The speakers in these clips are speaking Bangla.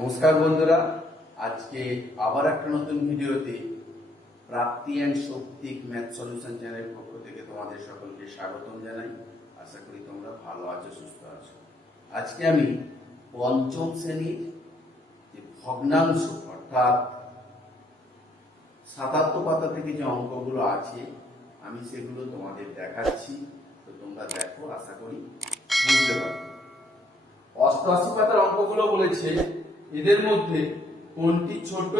নমস্কার বন্ধুরা, আজকে আবার একটা নতুন ভিডিওতে প্রাপ্তি অ্যান্ড শক্তিক ম্যাথ সলিউশন চ্যানেলের পক্ষ থেকে তোমাদের সকলকে স্বাগতম জানাই। আশা করি তোমরা ভালো আছো, সুস্থ আছো। আজকে আমি পঞ্চম শ্রেণীর যে ভগ্নাংশ অর্থাৎ ৭৭ পাতা থেকে যে অঙ্কগুলো আছে আমি সেগুলো তোমাদের দেখাচ্ছি। তো তোমরা দেখো, আশা করি বুঝতে পারবে। ৮৮ পাতার অঙ্কগুলো বলেছে এদের মধ্যে কোনটি ছোট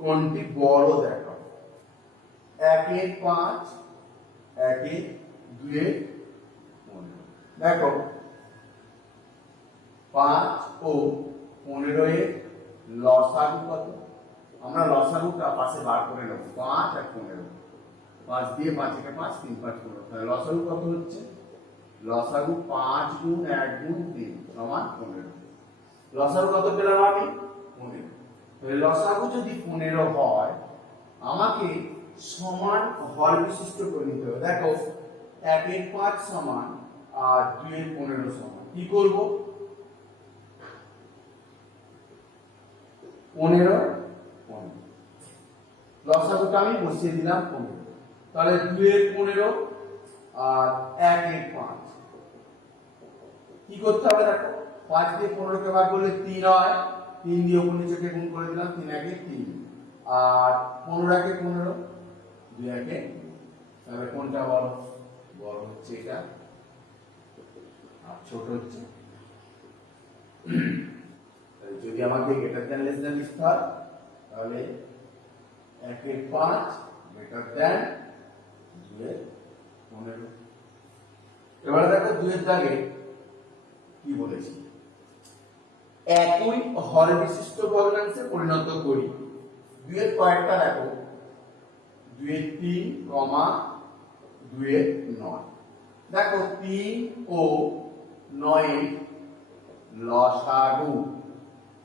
কোনটি বড় দেখো। ১-এর ৫, ১-এর ২-এর ১৫। দেখো ৫ ও ১৫-এর লসাগু কত? আমরা লসাগুটা পাশে বার করে নেব। ৫ আর ১৫, ৫ দিয়ে ৫-একে ৫, ৩ ৫ ১৫। তাহলে লসাগু কত হচ্ছে? লসাগু ৫ গুণ ১ গুণ ৩ সমান ১৫। লসাগু কত পেলাম আমি? ১৫। তাহলে লসাগু যদি ১৫ হয় আমাকে সমান হর বিশিষ্ট করে নিতে হবে। দেখো ১-এর ৫ সমান আর ২-এর ১৫ সমান। কি করব? ১৫ ১৫ লসাগুটা আমি বসিয়ে দিলাম ১৫। তাহলে ২-এর ১৫ আর ১-এর ৫ কি করতে হবে? দেখো ৫ দিয়ে ১৫কে ভাগ করলে ৩ হয়, ৩ দিয়ে ১৯কে গুণ করে দিলাম, ৩ একে ৩ আর ১৫ একে ১৫, ২ একে। তাহলে কোনটা বড়? বড় হচ্ছে এটা আর ছোট হচ্ছে। যদি আমাকে গ্রেটার দ্যান লেস দ্যান লিখতে হয় তাহলে ১-এর ৫ গ্রেটার দ্যান ২-এর ১৫। এবারে দেখো ২-এর দাগে কি বলেছি? একই হর বিশিষ্ট ভগ্নাংশে পরিণত করি। ২-এর কয়েকটা দেখো, ২-এর ৩, ২-এর ৯। দেখো ৩ ও ৯-এর লসাগু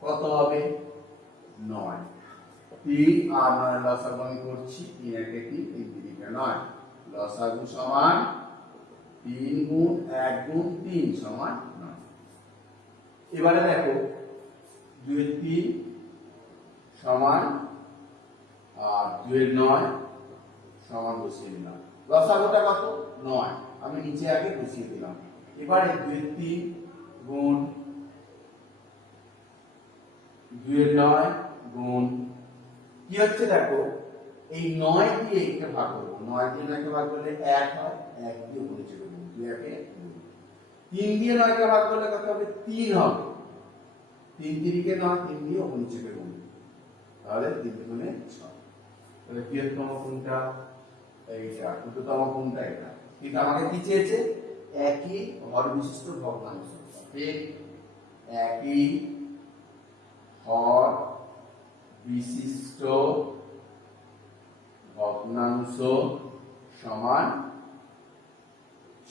কত হবে? ৯। ৩ আর ৯ লসাগু আমি করছি, ৩ একে ৩, ৩ তিরিকে ৯। লসাগু সমান ৩ গুণ ১ গুণ ৩ সমান ৯। এবারে দেখো ২-এর ৩ সমান আর ২-এর ৯ সমান বসিয়ে দিলাম। লসাগুটা কত? ৯। আমি নিচে আগে বসিয়ে দিলাম। এবারে ২-এর ৩ গুণ ২-এর ৯ গুণ কি হচ্ছে দেখো, এই ৯ দিয়ে একে ভাগ করবো। ৯ দিয়ে ৯কে ভাগ করলে ১ হয়, ১ দিয়ে ১৯কে গুণ, ২ একে ২। ৩ দিয়ে ৯কে ভাগ করলে কত হবে? ৩ হবে। ৩ তিরিকে ৯, ৩ দিয়ে ১৯কে গুণ, তাহলে ৩ গুণে ৬। তাহলে বৃহত্তম কোনটা? এইটা। ক্ষুদ্রতম কোনটা? এটা। কিন্তু আমাকে কি চেয়েছে? একই হর বিশিষ্ট ভগ্নাংশ। একই হর বিশিষ্ট ভগ্নাংশ সমান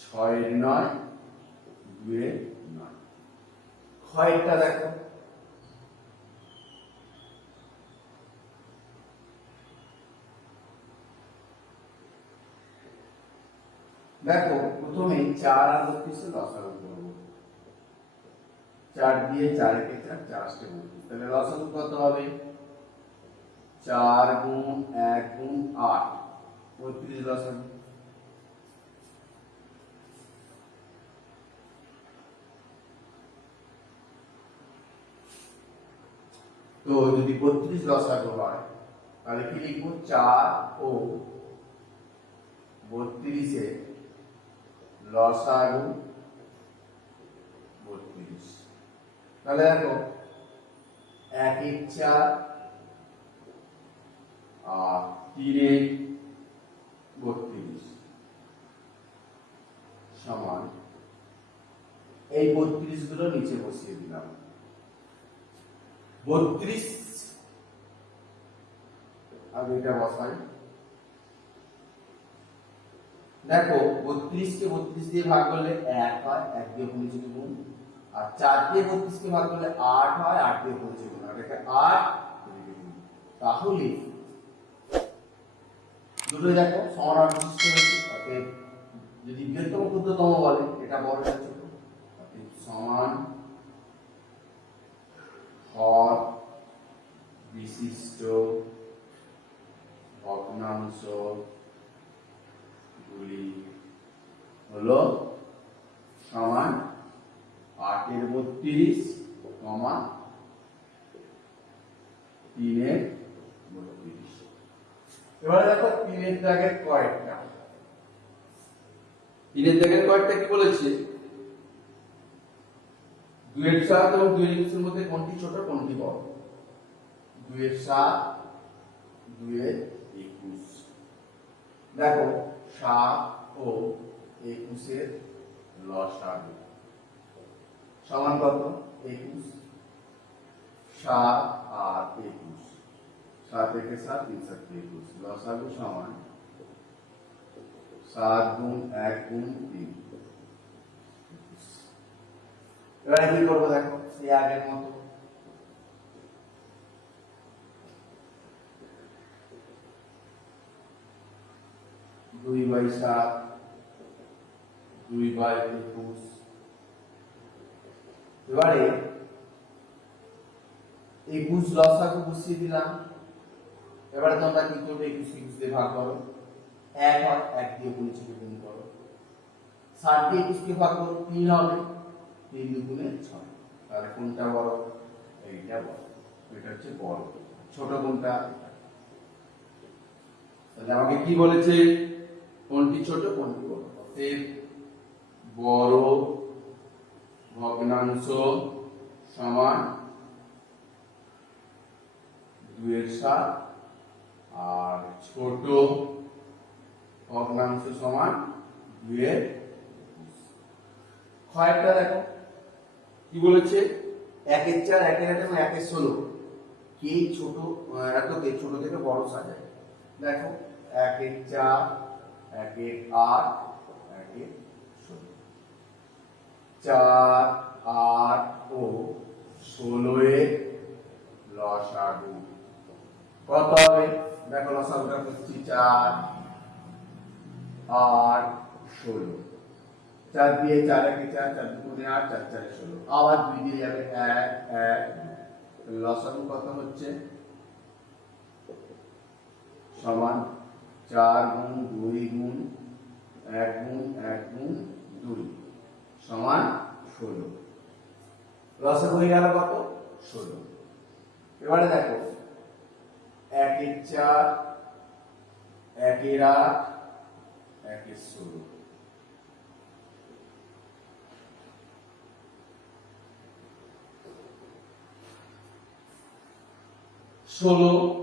৬-এর ৯, ২-এর ৯। ক্ষয়টা দেখো, দেখো প্রথমে ৪ আর ৩২ লসাগু করব। ৪ দিয়ে ৪ একে ৪, ৪ আষ্টে ৩২। তাহলে লসাগু কত হবে? ৪ গুণ ১ গুণ ৮, ৩৫ লসাগু। তো যদি ৩২ লসাগু হয় তাহলে কি লিখবো? ৪ ও ৩২-এর লসাগু ৩২। তাহলে দেখো ১-এর ৪ আর ৩-এর ৩২ সমান, এই ৩২ গুলো নিচে বসিয়ে দিলাম। ৩২ আগে এটা বসাই। দেখো ৩২ কে ৩২ দিয়ে ভাগ করলে ১ হয়, ১ দিয়ে ১৯কে গুণ, আর ৪ দিয়ে ৩২ কে ভাগ করলে ৮ হয়, ৮ দিয়ে ১৫কে গুণ, আর এটা ৮ তাহলে দুটোই দেখো সমান হর বিশিষ্ট হয়েছে। অতএব যদি বৃহত্তম ক্ষুদ্রতম বলে এটা বড়, এটা ছোট। অতএব সমান বিশিষ্ট ভগ্নাংশ গুলি হলো সমান 8 এর 32 কমা 3 এর 32। এবারে দেখো 3 এর দাগের কয়েকটা, 3 এর দাগের কয়েকটা কি বলেছে? 2 এর 7 এবং 2 এর 21 এর মধ্যে কোনটি ছোট কোনটি বড়? 2 এর 7 2 এর 21। দেখো 7 ও 21 এর লসাগু সমান কত? 21। 7 আর 21, 7 একে 7 3 7 21, লসাগু সমান 7 গুণ 1 গুণ 3। এবারে কি করবো দেখো, সেই আগের মতো 2/7 2/21। এবারে 21 লসাগু বসিয়ে দিলাম। এবারে তোমরা কি করবে? 21 দিয়ে ভাগ করো, 1 হয় 1 দিয়ে গুণ করো। 7 দিয়ে 21 কে ভাগ করো, 3 হবে, 3 দুগুণে 6। তাহলে কোনটা বড়? এইটা বড়, এটা হচ্ছে বড়। ছোট কোনটা? তাহলে আমাকে কি বলেছে? কোনটি ছোট কোনটি বড়? অতএব বড় ভগ্নাংশ সমান 2 এর 7 আর ছোট ভগ্নাংশ সমান 2 এর 21। ক্ষয়টা দেখো কি বলেছে? 1 এর 4 1 এর 8 এবং 1 এর 16 কে ছোট, এতকে ছোট থেকে বড় সাজায়। দেখো 1 এর 4 1 এর 8 1 এর 16, 4 8 ও 16 এর লসাগু কত হবে? দেখো লসাগুটা করছি 4 8 16, 4 দিয়ে 4 একে 4 4 দুগুণে 8 4 4 16, আবার 2 দিয়ে যাবে 1 1। লসাগু কত হচ্ছে? সমান 4 গুণ 2 গুণ 1 গুণ 1 গুণ 2 সমান 16। লসাগু হয়ে গেল কত? 16। এবারে দেখো 1 এর 4 1 এর 8 1 এর 16,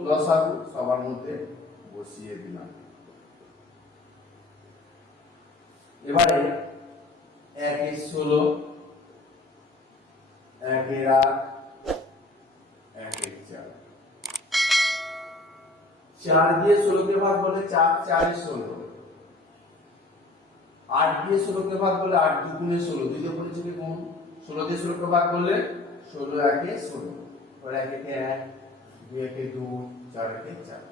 লসাগু সবার মধ্যে বসিয়ে দিলাম। এবারে 1 এর 16 1 এর 8 1 এর 4, 4 দিয়ে 16 কে ভাগ করলে 4 4 এর 16, 8 দিয়ে 16 কে ভাগ করলে 8 দুগুণে 16, 2 দিয়ে গুণ থেকে গুণ, 16 দিয়ে 16 কে ভাগ করলে 16 1 এ 16, আর 1 একে 1 2 একে 2 4 একে 4।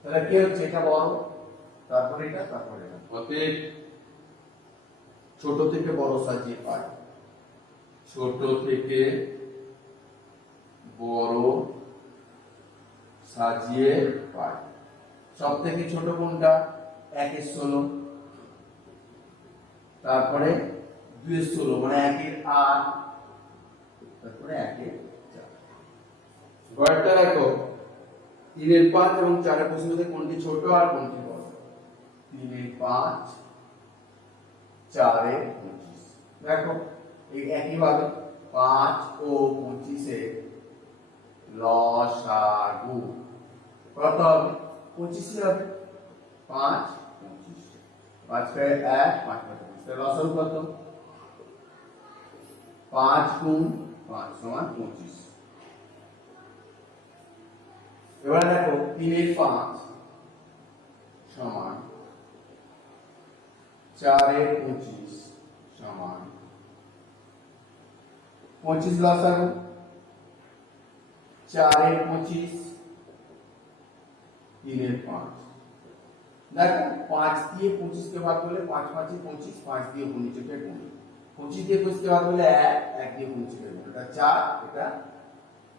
তাহলে কি হচ্ছে? এটা বড়, তারপরে এটা, তারপরে এটা। অতএব ছোট থেকে বড় সাজিয়ে পাই, ছোট থেকে বড় সাজিয়ে পাই। সব থেকে ছোট কোনটা? 1 এর 16, তারপরে 2 এর 16 মানে 1 এর 8, তারপরে 1 এর 4। গড়টা দেখো 3 এর 5 এবং 4 এর মধ্যে কোনটি ছোট আর কোনটি বড়? 3 এর 5 4 এর 25। দেখো এই একই ভাবে 5 ও 25 এর লসাগু কত হবে? 25 হবে। 5 25, 5 কে 1 5 কে 25, তাহলে লসাগু কত? 5 গুণ 5 সমান 25। এবারে দেখো 3 এর 5 সমান 4 এর 25 সমান 25 লসাগু, 4 এর 25 3 এর 5। দেখো 5 দিয়ে 25 কে ভাগ করলে 5 5 25, 5 দিয়ে 19 কে গুণ, 25 দিয়ে 25 কে ভাগ করলে 1 1 দিয়ে 19 কে গুণ, এটা 4 এটা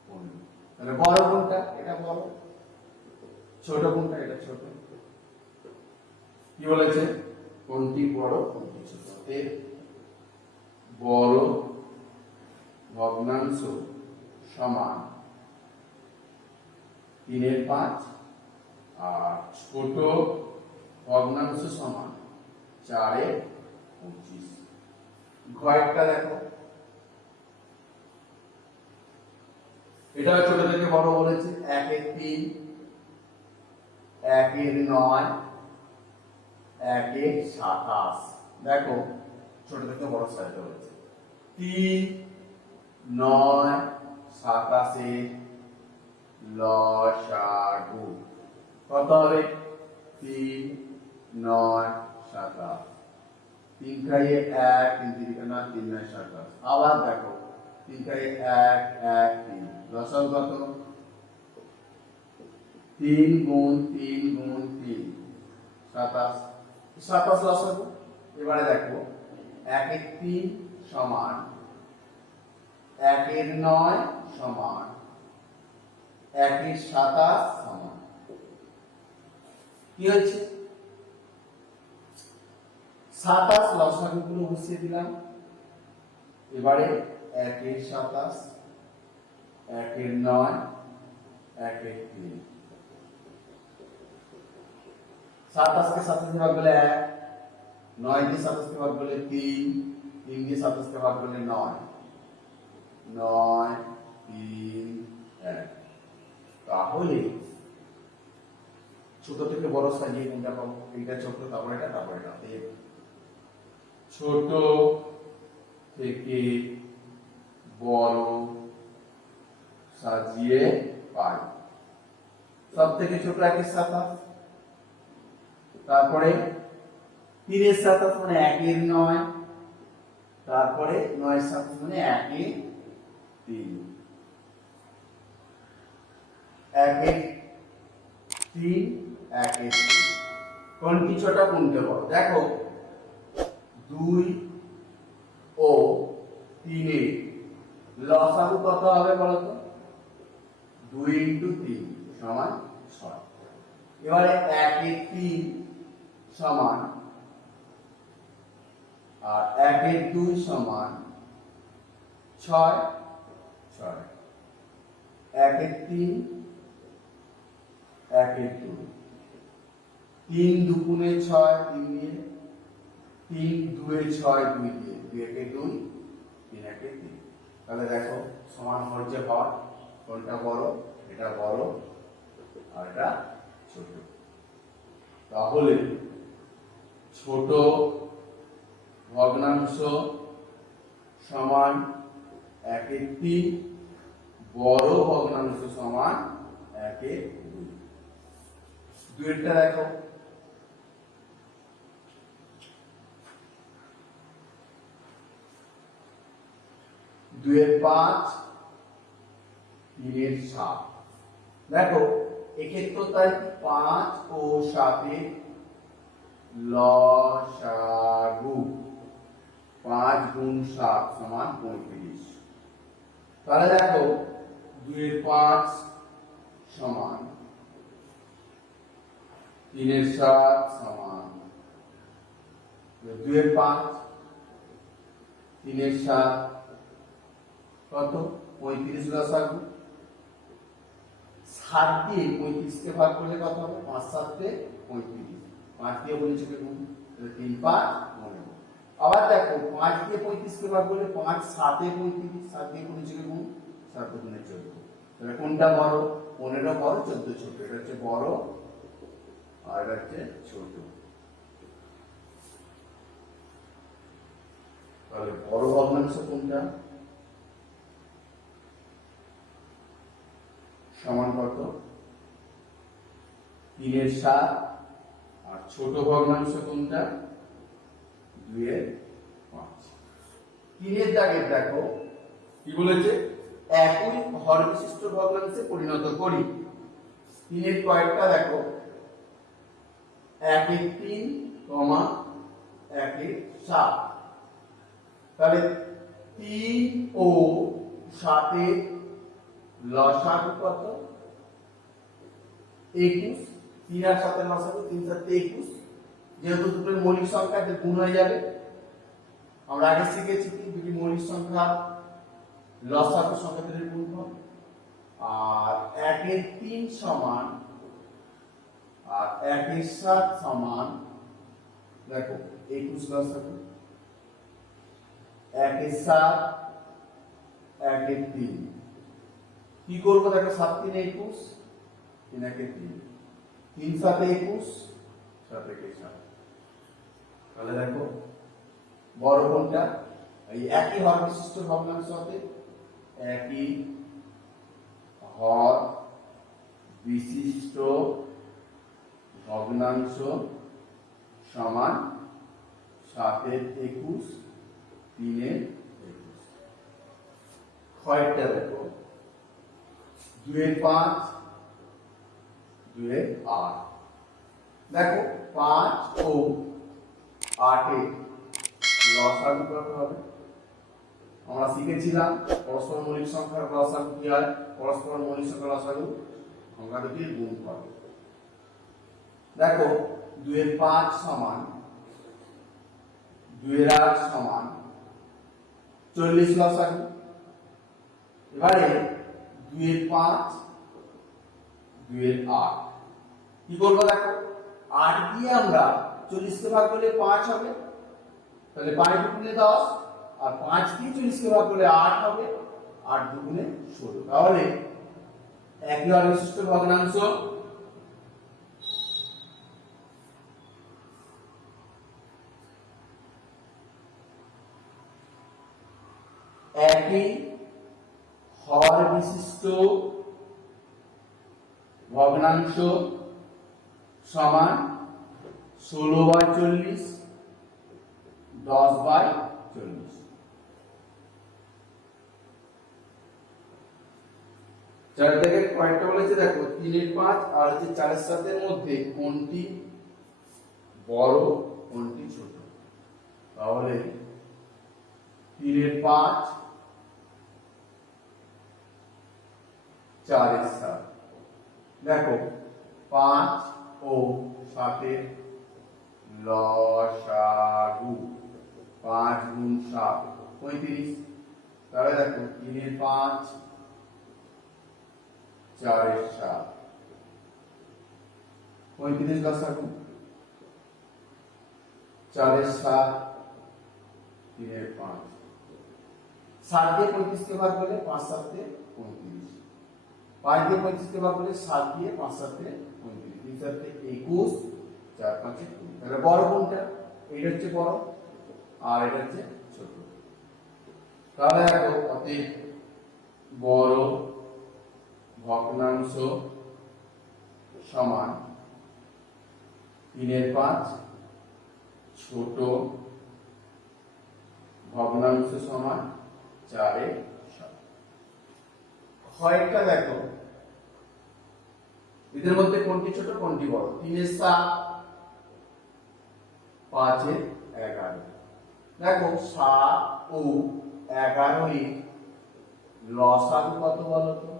15। তাহলে বড় কোনটা? এটা বড়। ছোট কোনটা? এটা ছোট। কি বলেছে? কোনটি বড় কোনটি ছোট? এর বড় ভগ্নাংশ সমান 3/5 আর ছোট ভগ্নাংশ সমান 4/25। ঘরটা দেখো, এটা ছোট থেকে বড় বলেছে। 1/3, 1/9, 1/27। দেখো ছোট থেকে বড় সাজাতে বলেছে। 3, 9, 27 লসাগু কত হবে? 3, 9, 27। 3 খাইয়ে 1, 3 3 না 3 9 27। আবার দেখো 3 খাইয়ে 1 1 3 লসাগু কত? 3 গুণ 3 গুণ 3 27। 27 লসাগু। এবারে দেখো 1/3 সমান 1/9 সমান 1/27 সমান কি হচ্ছে? 27 লসাগু গুলো বসিয়ে দিলাম। এবারে 1/27, 1/9, 1/3। 27 কে 27 দিয়ে ভাগ করলে 1, 9 দিয়ে 27 কে ভাগ করলে 3, 3 দিয়ে 27 কে ভাগ করলে 9, 9, 3, 1। তাহলে ছোট থেকে বড় সাজিয়ে কোনটা পাবো? এইটা ছোট, তারপর এটা, তারপর এটা। ছোট থেকে বড় সাজিয়ে পাই। সব থেকে ছোট 1/27, তারপরে 3/27 মানে 1/9, তারপরে 9/27 মানে 1/3, 1/3, 1/3। কোনটি ছোট কোনটি বড়? দেখো 2 ও 3 এর লসাগু কত হবে বলো তো? 2 × 3 সমান 6। এবারে 1/3 সমান আর 1/2 সমান 6, 6। 1/3, 1/2। 3 দুগুণে 6, 3 দিয়ে। 3 2 6, 2 দিয়ে। 2 1 2, 3 1 3। তাহলে দেখো সমান হচ্ছে হর। কোনটা বড়? এটা বড় আর এটা ছোট। তাহলে ছোট ভগ্নাংশ সমান 1/3, বড় ভগ্নাংশ সমান 1/2। 2টা দেখো, 2/5, 3/7। দেখো এক্ষেত্রে তাই 5 ও 7 এর লসাগু 5 গুণ 7 সমান 35। তাহলে দেখো 2/5 সমান 3/7 সমান 2/5, 3/7 কত? 35 লসাগু। 7 দিয়ে 35 কে ভাগ করলে কত হবে? 5 7 35। 5 দিয়ে 19 কে গুণ, 3 5 19। আবার দেখো 5 দিয়ে 35 কে ভাগ করলে 5 7 35, 7 দিয়ে 19 কে গুণ, 7 গুণে 14। তাহলে কোনটা বড়? 15 বড়, 14 ছোট। এটা হচ্ছে বড় আর এটা হচ্ছে ছোট। তাহলে বড় ভগ্নাংশ কোনটা? সমান কত? 3/7। আর ছোট ভগ্নাংশ কোনটা? 2/5। 3 দাগে দেখো কি বলেছে? একই হর বিশিষ্ট ভগ্নাংশে পরিণত করি। 3 কয়েকটা দেখো, 1/3, 1/7। তাহলে 3 ও 7 এর লসাগু কত? 21। 3 আর 7 এর লসাগু 3 7 21। যেহেতু দুটো মৌলিক সংখ্যা এতে গুণ হয়ে যাবে। আমরা আগে শিখেছি কি দুটি মৌলিক সংখ্যা লসাগু সংখ্যাদের গুণফল। আর 1 এর 3 সমান আর 1 এর 7 সমান, দেখো 21 লসাগু। 1 এর 7 1 এর 3 কি করবো? দেখো 7 3 21, 3 1 এ 3, 3 7 21, 7 1 7। তাহলে দেখো বড় কোনটা? এই একই হর বিশিষ্ট ভগ্নাংশ হতে একই হর বিশিষ্ট ভগ্নাংশ সমান 7 এর 21, 3 এর 21। ক্ষয়টা দেখো 2 এর 5, 2 এর 8। দেখো 5 ও 8 এর লসাগু কত হবে? আমরা শিখেছিলাম পরস্পর মৌলিক সংখ্যার লসাগু কি হয়? পরস্পর মৌলিক সংখ্যার লসাগু সংখ্যা দুটির গুণফল। দেখো 2 এর 5 সমান 2 এর 8 সমান 40 লসাগু। এবারে 2 এর 5 2 এর 8 কি করবো? দেখো 8 দিয়ে আমরা 40 কে ভাগ করলে 5 হবে, তাহলে 5 দুগুণে 10, আর 5 দিয়ে 40 কে ভাগ করলে 8 হবে, 8 দুগুণে 16। তাহলে একই হর বিশিষ্ট ভগ্নাংশ একই হর বিশিষ্ট ভগ্নাংশ সমান 16/40, 10/40। চার থেকে কয়েকটা বলেছে, দেখো 3 এর 5 আর হচ্ছে 4 এর 7 এর মধ্যে কোনটি বড় কোনটি ছোট? তাহলে 3 এর 5 4 এর 7। দেখো 5 ও 7 এর লসাগু 5 গুণ 7 35। তাহলে দেখো 3 এর 5 4 এর 7 35 লসাগু। 4 এর 7 3 এর 5, 7 দিয়ে 35 কে ভাগ করলে 5 7 তে 35, 5 দিয়ে 35 কে ভাগ করলে 7 দিয়ে 5 7 তে 35, 3 7 তে 21, 4 5 এ 20। তাহলে বড় কোনটা? এটা হচ্ছে বড় আর এটা হচ্ছে ছোট। তাহলে দেখো অতএব বড় ভগ্নাংশ সমান 3 এর 5, ছোট ভগ্নাংশ সমান 4 এর 7। ক্ষয়টা দেখো এদের মধ্যে কোনটি ছোট কোনটি বড়? 3 এর 7, 5 এর 11। দেখো 7 ও 11 এর লসাগু কত বলো তো?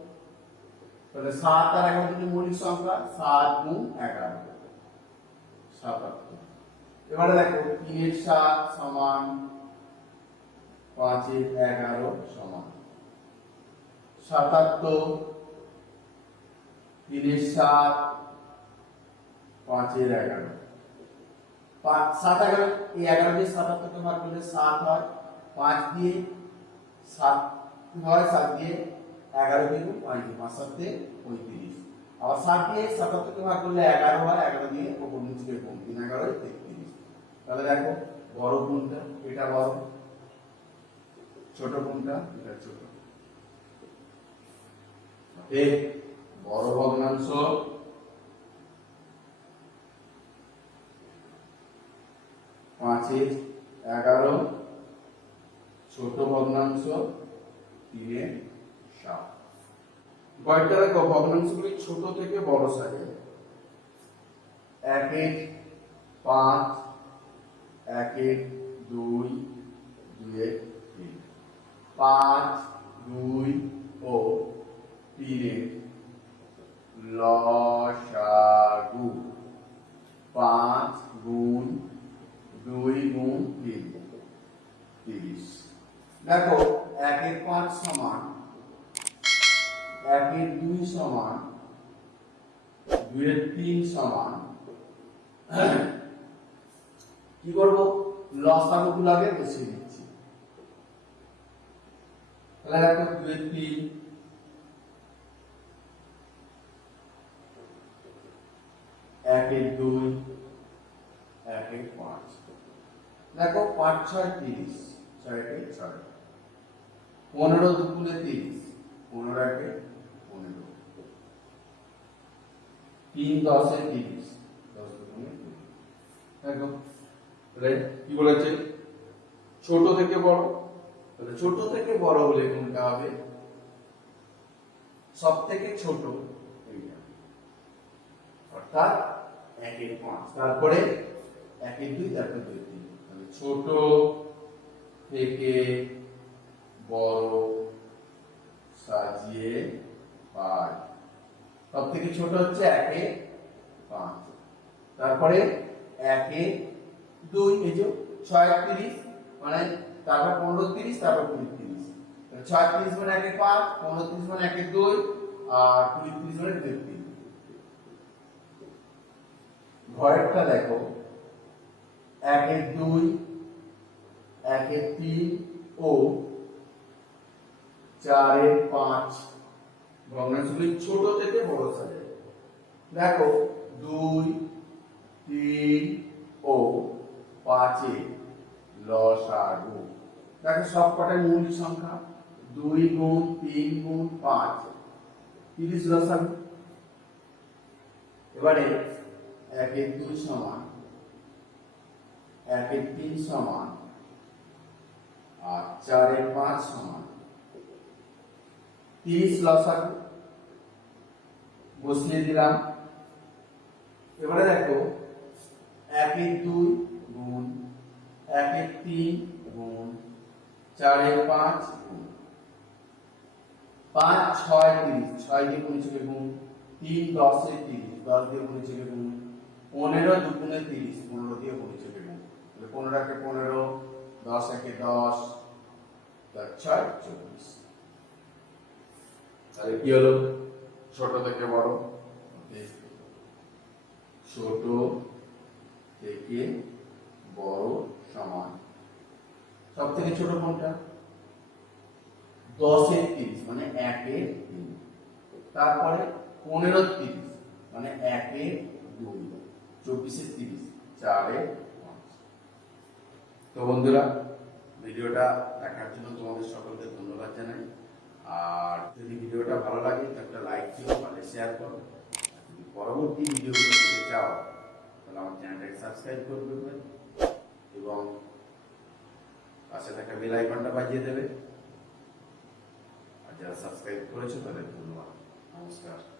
তাহলে 7 আর 11 দুটি মৌলিক সংখ্যা, 7 গুণ 11 77। এবারে দেখো 3 এর 7 সমান 5 এর 11 সমান 77। 3 এর 7 5 এর 11, 7 11, এই 11 দিয়ে 77 কে ভাগ করলে 7 হয়, 5 দিয়ে 7 হয়, 7 দিয়ে 11 দিয়ে 5 দিয়ে 5 7 তে 35। আবার 7 দিয়ে 77 কে ভাগ করলে 11 হয়, 11 দিয়ে উপর নিচে করে কম 3 11 33। তাহলে দেখো বড় কোনটা? এটা বড়। ছোট কোনটা? এটা ছোট। এই বড় ভগ্নাংশ 5 এর 11, ছোট ভগ্নাংশ 3 এর 7। কয়েকটা দেখো ভগ্নাংশগুলি ছোট থেকে বড় সাজায়। 1 এর 5, 1 এর 2, 2 এর 3, 5 2 ও 1 এর 2 সমান 2 এর 3 সমান কি করব লসাগুগুলো আগে বসিয়ে দিচ্ছি তাহলে দেখো 2 এর 3 1 এর 2 1 এর 5 দেখো 5 6 30 6 একে 6 15 দুগুণে 30 15 একে 15 3 10 এ 30 10 দুগুণে 30 দেখো তাহলে কি বলেছে ছোট থেকে বড়, তাহলে ছোট থেকে বড় হলে কোনটা হবে সব থেকে ছোট এইটা অর্থাৎ 1 এর 5 তারপরে 1 এর 2 তারপরে 2 এর 3 তাহলে ছোট থেকে বড় সাজিয়ে পাই সব থেকে ছোট হচ্ছে 1 এর 5 তারপরে 1 এর 2 এই যে 6 এর 30 মানে তারপর 15 30 তারপর 20 30 তাহলে 6 30 মানে 1 এর 5 15 30 মানে 1 এর 2 আর 20 30 মানে 2 এর 3 ঘরেরটা দেখো 1 এর 2 1 এর 3 ও 4 এর 5 ভগ্নাংশগুলি ছোট থেকে বড় সাজায়। দেখো 2 3 ও 5 এর লসাগু দেখো সবকটাই মৌলিক সংখ্যা 2 গুণ 3 গুণ 5 30 লসাগু এবারে 1 এর 2 সমান 1 এর 3 সমান আর 4 এর 5 সমান 30 লসাগু বসিয়ে দিলাম এবারে দেখো 1 এর 2 গুণ 1 এর 3 গুণ 4 এর 5 গুণ 5 6 30 6 দিয়ে গুণ চলে গুণ 3 10 এর 30 10 দিয়ে গুণ চলে গুণ 15 দুগুণে 30 15 দিয়ে গুণ চলে গুণ তাহলে 15 একে 15 10 একে 10 তার 6 24 তাহলে কি হলো ছোট থেকে বড় ছোট থেকে বড় সমান সব থেকে ছোট কোনটা 10 এর 30 মানে 1 এর 3 তারপরে 15 এর 30 মানে 1 এর 2 24 এর 30 4 এর 5 তো বন্ধুরা ভিডিওটা দেখার জন্য তোমাদের সকলকে ধন্যবাদ জানাই আর যদি ভিডিওটা ভালো লাগে তো একটা লাইক দিও তাহলে শেয়ার করো যদি পরবর্তী ভিডিওগুলো দেখতে চাও তাহলে আমার চ্যানেলটাকে সাবস্ক্রাইব করে দেবে এবং পাশে থাকা বেল আইকনটা বাজিয়ে দেবে আর যারা সাবস্ক্রাইব করেছো তাদের ধন্যবাদ নমস্কার।